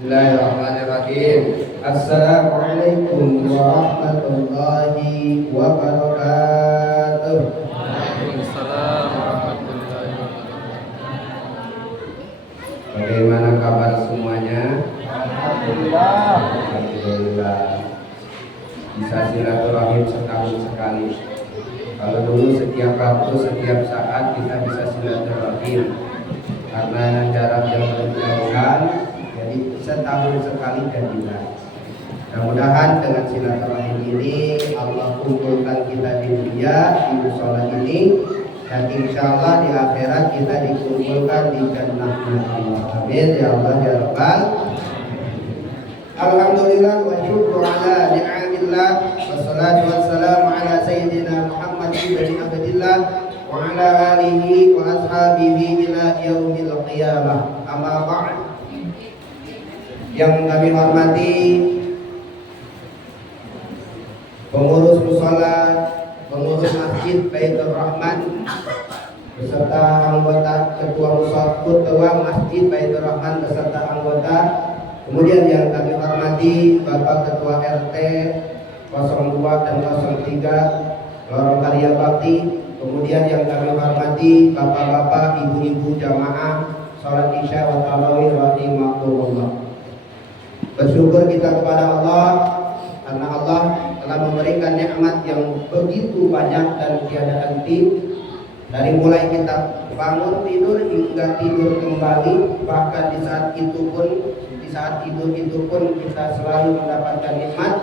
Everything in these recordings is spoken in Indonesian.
Bismillahirrahmanirrahim. Assalamualaikum warahmatullahi wabarakatuh. Waalaikumsalam warahmatullahi wabarakatuh. Bagaimana kabar semuanya? Alhamdulillah. Alhamdulillah. Bisa silaturahim setahun sekali. Kalau dulu setiap waktu, setiap saat kita bisa silaturahim karena jarak yang berjauhan, jadi setahun sekali jadilah. Mudah-mudahan dengan silaturahim ini Allah kumpulkan kita di dunia di mushola ini, dan insya Allah di akhirat kita dikumpulkan di jannahnya Allah. Amin ya Allah ya Rabbal. Alhamdulillah wa syukru ala ni'amillah, wassalatu wassalamu ala sayyidina Muhammad bin Abdillah wa ala alihi wa ashabihi ila yaumil qiyamah. Amma ba'd. Yang kami hormati pengurus mushola, pengurus masjid Baitur Rahman beserta anggota ketua masjid Baitur Rahman beserta anggota. Kemudian yang kami hormati Bapak Ketua RT 02 dan 03 Lorong Karya Bakti. Kemudian yang kami hormati Bapak-bapak, ibu-ibu jamaah sholat isya wa tarawih rahimahullah. Bersyukur kita kepada Allah karena Allah telah memberikan nikmat yang begitu banyak dan tiada henti. Dari mulai kita bangun tidur hingga tidur kembali, bahkan di saat tidur itu pun kita selalu mendapatkan nikmat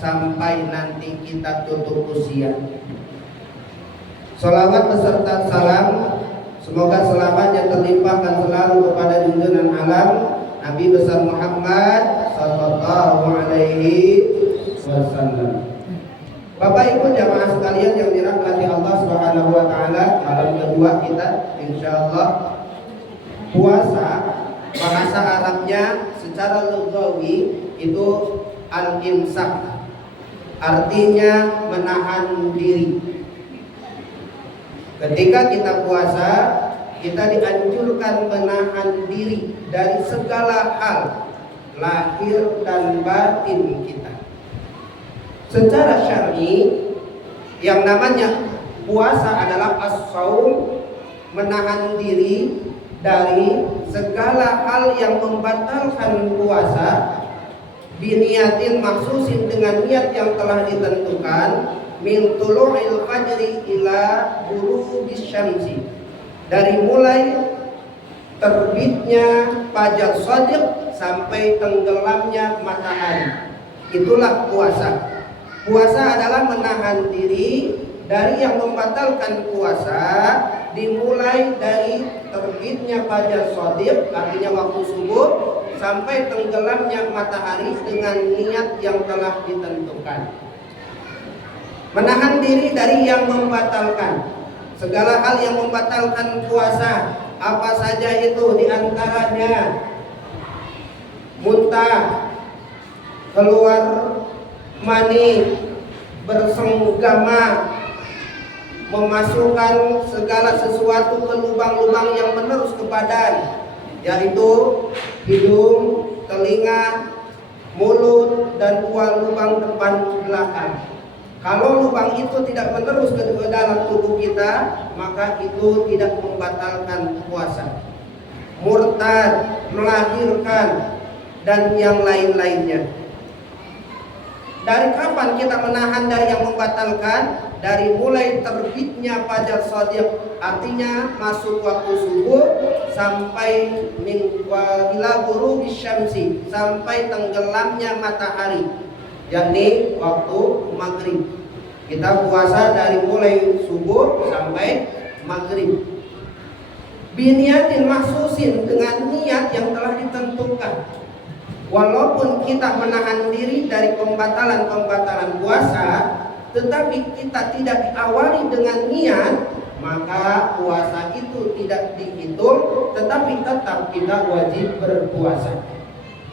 sampai nanti kita tutup usia. Sholawat beserta salam semoga selamanya terlimpahkan selalu kepada junjungan alam Nabi besar Muhammad sallallahu alaihi wasallam. Bapak Ibu jamaah sekalian yang dirahmati Allah Subhanahu wa taala, malam kedua kita insyaallah puasa. Bahasa Arabnya secara lughawi itu al-imsak, artinya menahan diri. Ketika kita puasa, kita dianjurkan menahan diri dari segala hal lahir dan batin kita. Secara syar'i yang namanya puasa adalah as-shaum, menahan diri dari segala hal yang membatalkan puasa, biniyatin maksusin dengan niat yang telah ditentukan, min tulu'il fajri ila ghurubis syamsi, dari mulai terbitnya fajar shadiq sampai tenggelamnya matahari. Itulah puasa. Puasa adalah menahan diri dari yang membatalkan puasa, dimulai dari terbitnya fajar shadiq, artinya waktu subuh, sampai tenggelamnya matahari dengan niat yang telah ditentukan. Menahan diri dari yang membatalkan segala hal yang membatalkan puasa. Apa saja itu? Diantaranya muntah, keluar mani, bersenggama, memasukkan segala sesuatu ke lubang-lubang yang menerus ke badan, yaitu hidung, telinga, mulut, dan dua lubang depan belakang. Kalau lubang itu tidak menerus ke dalam tubuh kita, maka itu tidak membatalkan puasa. Murtad, melahirkan, dan yang lain-lainnya. Dari kapan kita menahan dari yang membatalkan? Dari mulai terbitnya fajar shadiq, artinya masuk waktu subuh, sampai ila ghurubis syamsi, sampai tenggelamnya matahari, yakni waktu maghrib. Kita puasa dari mulai subuh sampai maghrib. Biniyatin maksusin, dengan niat yang telah ditentukan. Walaupun kita menahan diri dari pembatalan-pembatalan puasa, tetapi kita tidak diawali dengan niat, maka puasa itu tidak dihitung, tetapi tetap kita wajib berpuasa.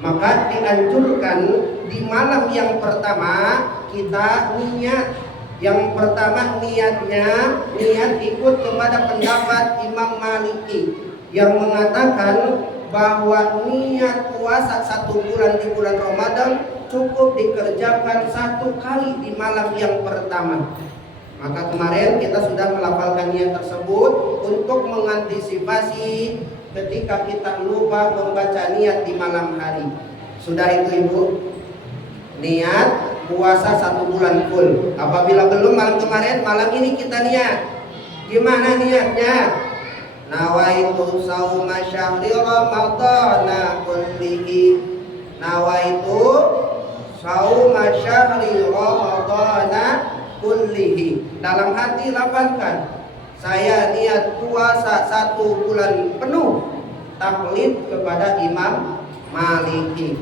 Maka dianjurkan di malam yang pertama kita niat. Yang pertama niat ikut kepada pendapat Imam Maliki yang mengatakan bahwa niat puasa 1 bulan di bulan Ramadan cukup dikerjakan 1 kali di malam yang pertama. Maka kemarin kita sudah melafalkan niat tersebut untuk mengantisipasi ketika kita lupa membaca niat di malam hari. Sudah itu Ibu, niat puasa 1 bulan full. Apabila belum malam kemarin, malam ini kita niat. Gimana niatnya? Nawaitu sauma syahri ramadhana kullihi. Nawaitu sauma syahri ramadhana kullihi. Dalam hati lafalkan, saya niat puasa 1 bulan penuh. Taklid kepada Imam Maliki.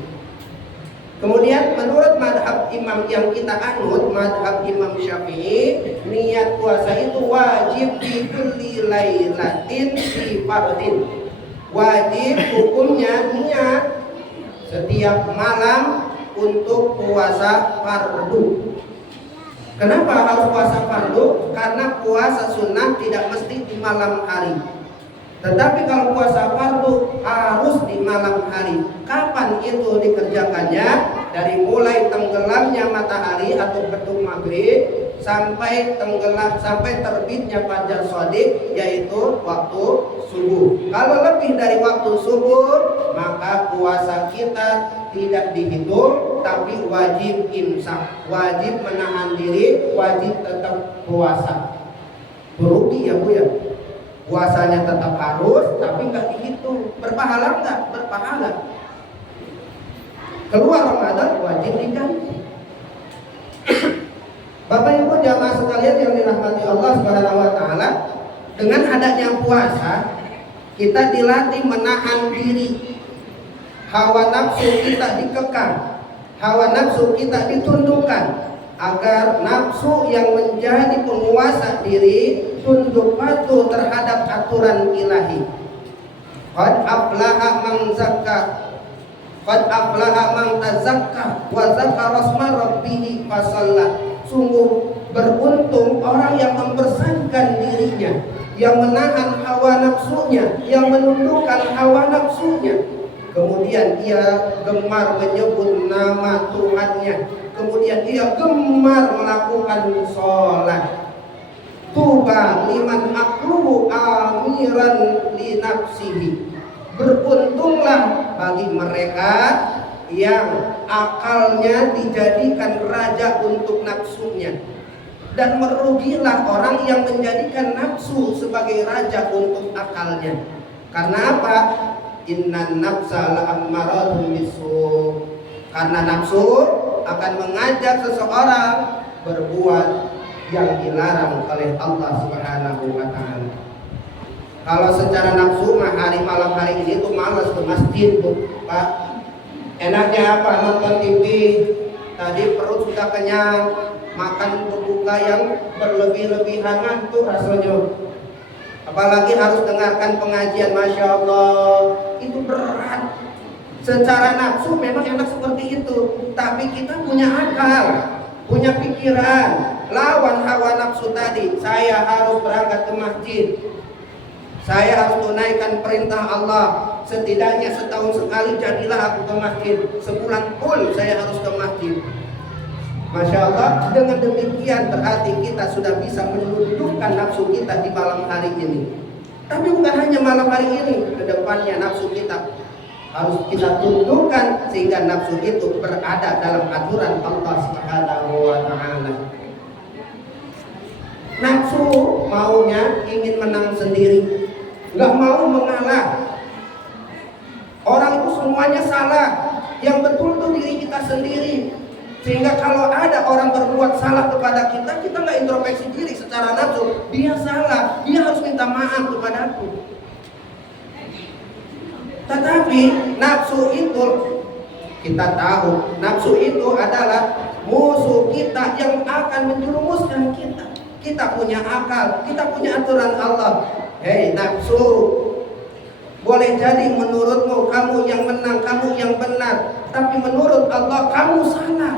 Kemudian menurut madhab imam yang kita anut, madhab Imam Syafi'i, niat puasa itu wajib di kulli lailatin fi fardin. Wajib hukumnya niat setiap malam untuk puasa fardu. Kenapa harus puasa fardu? Karena puasa sunnah tidak mesti di malam hari. Tetapi kalau puasa fardu harus di malam hari. Kapan itu dikerjakannya? Dari mulai tenggelamnya matahari atau beduk maghrib sampai terbitnya fajar shadiq, yaitu waktu subuh. Kalau lebih dari waktu subuh, maka puasa kita tidak dihitung, tapi wajib imsak, wajib menahan diri, wajib tetap puasa. Berugi ya Bu ya. Puasanya tetap harus, tapi nggak dihitung. Berpahala nggak? Berpahala. Keluar Ramadan wajib diganti. Bapak Ibu jamaah sekalian yang dirahmati Allah Subhanahu wa taala, dengan adanya puasa kita dilatih menahan diri. Hawa nafsu kita dikekang, hawa nafsu kita ditundukkan, agar nafsu yang menjadi penguasa diri tunduk patuh terhadap aturan ilahi. Qad aflaha man zakka, qad aflaha man tazakka wa zakara asma rabbih fasalla. Sungguh beruntung orang yang membersihkan dirinya, yang menahan hawa nafsunya, yang menundukkan hawa nafsunya. Kemudian ia gemar menyebut nama Tuhannya. Kemudian ia gemar melakukan sholat. Tuba liman akluhu amiran li nafsihi. Beruntunglah bagi mereka yang akalnya dijadikan raja untuk nafsunya, dan merugilah orang yang menjadikan nafsu sebagai raja untuk akalnya. Karena apa? Innan nafsa la'ammaratun bisu. Karena nafsu akan mengajak seseorang berbuat yang dilarang oleh Allah Subhanahu wa taala. Kalau secara nafsu mah malam hari ini tuh malas ke masjid tuh, Pak. Enaknya apa? Nonton TV. Tadi perut sudah kenyang, makan berbuka yang berlebih-lebihan, ngantuk rasanya. Apalagi harus dengarkan pengajian, Masya Allah, itu berat. Secara nafsu memang enak seperti itu, tapi kita punya akal, punya pikiran. Lawan hawa nafsu tadi. Saya harus berangkat ke masjid, saya harus tunaikan perintah Allah. Setidaknya setahun sekali jadilah aku ke masjid. Sebulan pun saya harus ke masjid. Masya Allah, dengan demikian berarti kita sudah bisa menundukkan nafsu kita di malam hari ini. Tapi bukan hanya malam hari ini, kedepannya nafsu kita harus kita tundukkan sehingga nafsu itu berada dalam aturan Allah Subhanahu wa taala. Nafsu maunya ingin menang sendiri, nggak mau mengalah. Orang itu semuanya salah, yang betul itu diri kita sendiri. Sehingga kalau ada orang berbuat salah kepada kita, kita nggak introspeksi diri secara nafsu. Dia salah, dia harus minta maaf kepadaku. Tetapi nafsu itu, kita tahu nafsu itu adalah musuh kita yang akan menjerumuskan kita. Kita punya akal, kita punya aturan Allah. Hei nafsu, boleh jadi menurutmu kamu yang menang, kamu yang benar, tapi menurut Allah kamu salah.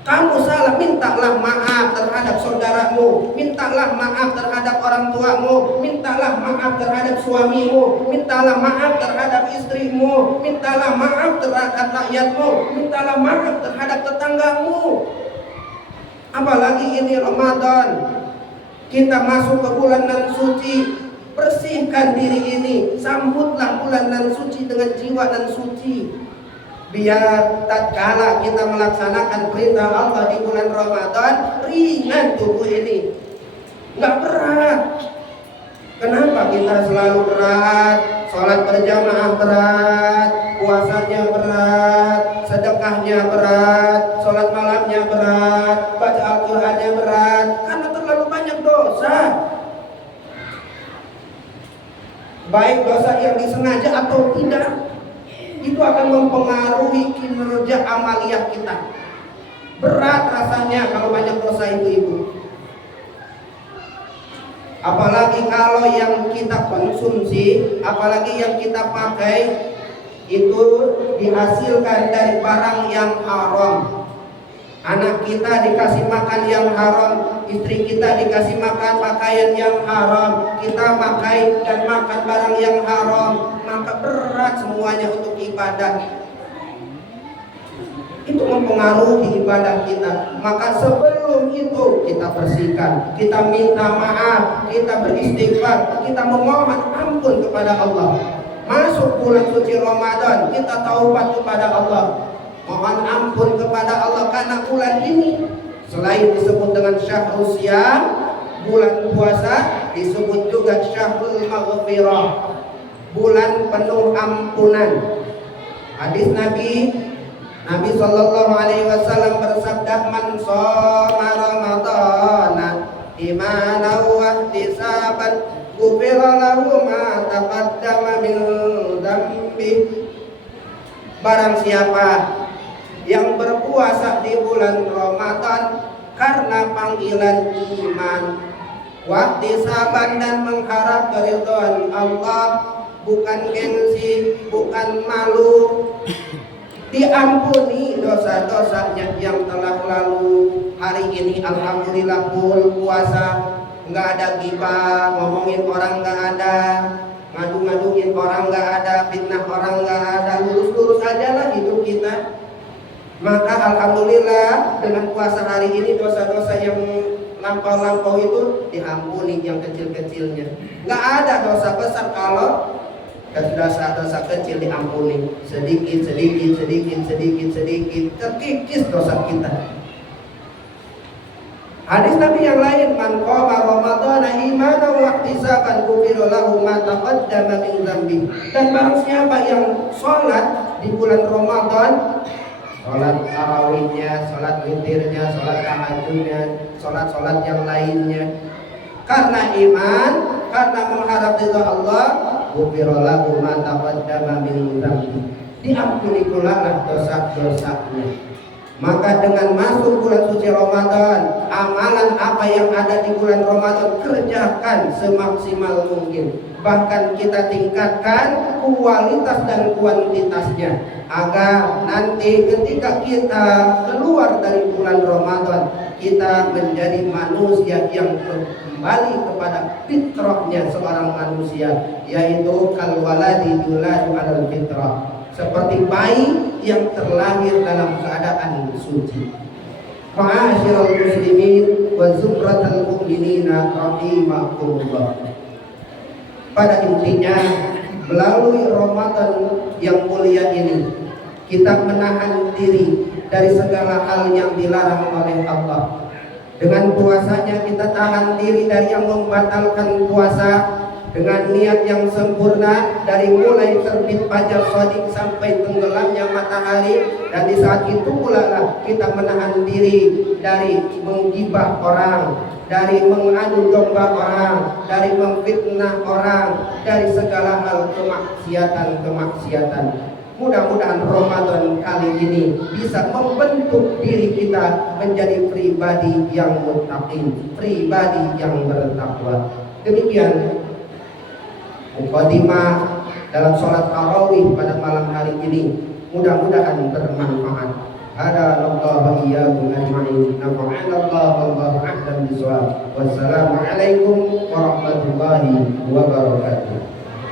Kamu salah, mintalah maaf terhadap saudaramu, mintalah maaf terhadap orang tuamu, mintalah maaf terhadap suamimu, mintalah maaf terhadap istrimu, mintalah maaf terhadap rakyatmu, mintalah maaf terhadap tetanggamu. Apalagi ini Ramadan, kita masuk ke bulan nan suci, bersihkan diri ini, sambutlah bulan nan suci dengan jiwa nan suci. Biar tatkala kita melaksanakan perintah Allah di bulan Ramadan, ringan tubuh ini, nggak berat. Kenapa kita selalu berat? Sholat berjamaah berat, puasanya berat, sedekahnya berat, sholat malamnya berat, baca Al-Qurannya berat, karena terlalu banyak dosa. Baik dosa yang disengaja atau tidak, itu akan mempengaruhi kinerja amaliyah kita. Berat rasanya kalau banyak dosa itu, ibu. Apalagi kalau yang kita konsumsi, apalagi yang kita pakai itu dihasilkan dari barang yang haram. Anak kita dikasih makan yang haram, istri kita dikasih makan pakaian yang haram, kita pakai dan makan barang yang haram, maka berat semuanya untuk ibadah. Itu mempengaruhi ibadah kita. Maka sebelum itu kita bersihkan, kita minta maaf, kita beristighfar, kita memohon ampun kepada Allah. Masuk bulan suci Ramadan, kita taubat kepada Allah, mohon ampun kepada Allah, karena bulan ini selain disebut dengan syahrul siyam, bulan puasa, disebut juga syahrul maghfirah, bulan penuh ampunan. Hadis Nabi sallallahu alaihi wasallam bersabda, "Man shoma ramadhana imanan wa ihtisaban ghufira lahu ma taqaddama min dzambi." Barang siapa yang berpuasa di bulan Ramadan karena panggilan iman, wahtisaban dan mengharap keridhaan Allah, bukan gengsi, bukan malu, diampuni dosa-dosanya yang telah lalu. Hari ini alhamdulillah puasa, nggak ada gibah, ngomongin orang nggak ada, ngadu-ngaduin orang nggak ada, fitnah orang nggak ada, lurus-lurus aja lah hidup kita. Maka alhamdulillah dengan puasa hari ini dosa-dosa yang lampau-lampau itu diampuni, yang kecil-kecilnya. Nggak ada dosa besar kalau dosa-dosa kecil diampuni. Sedikit, terkikis dosa kita. Hadis Nabi yang lain, "Man qama ramadhana imanan wa ihtisaban ghufira lahu ma taqaddama min dzambi." Dan barang siapa yang sholat di bulan Ramadan, sholat tarawihnya, sholat witirnya, sholat tahajudnya, sholat yang lainnya, karena iman, karena mengharap ridha Allah, ghufira lahu ma taqaddama min dzambi, diampuni pula lah dosa-dosanya. Maka dengan masuk bulan suci Ramadan, amalan apa yang ada di bulan Ramadan kerjakan semaksimal mungkin. Bahkan kita tingkatkan kualitas dan kuantitasnya, agar nanti ketika kita keluar dari bulan Ramadan, kita menjadi manusia yang kembali kepada fitrahnya seorang manusia, yaitu kal waladi yuladu alal fitrah, seperti bayi yang terlahir dalam keadaan suci. Ma'asyiral muslimin wa zumratal mu'minina rahimakumullah. Pada intinya, melalui Ramadan yang mulia ini, kita menahan diri dari segala hal yang dilarang oleh Allah. Dengan puasanya kita tahan diri dari yang membatalkan puasa, dengan niat yang sempurna dari mulai terbit fajar shadiq sampai tenggelamnya matahari. Dan di saat itu pula lah kita menahan diri dari menggibah orang, dari mengadu domba orang, dari memfitnah orang, dari segala hal kemaksiatan. Mudah-mudahan Ramadan kali ini bisa membentuk diri kita menjadi pribadi yang muttaqin, pribadi yang bertakwa. Demikian mukadimah dalam sholat tarawih pada malam hari ini, mudah-mudahan bermanfaat. Hada Allah wa iyyakum ajma'in. Nafa'ana Allah wallahu a'lam bishawab. Wassalamu alaikum warahmatullahi wabarakatuh.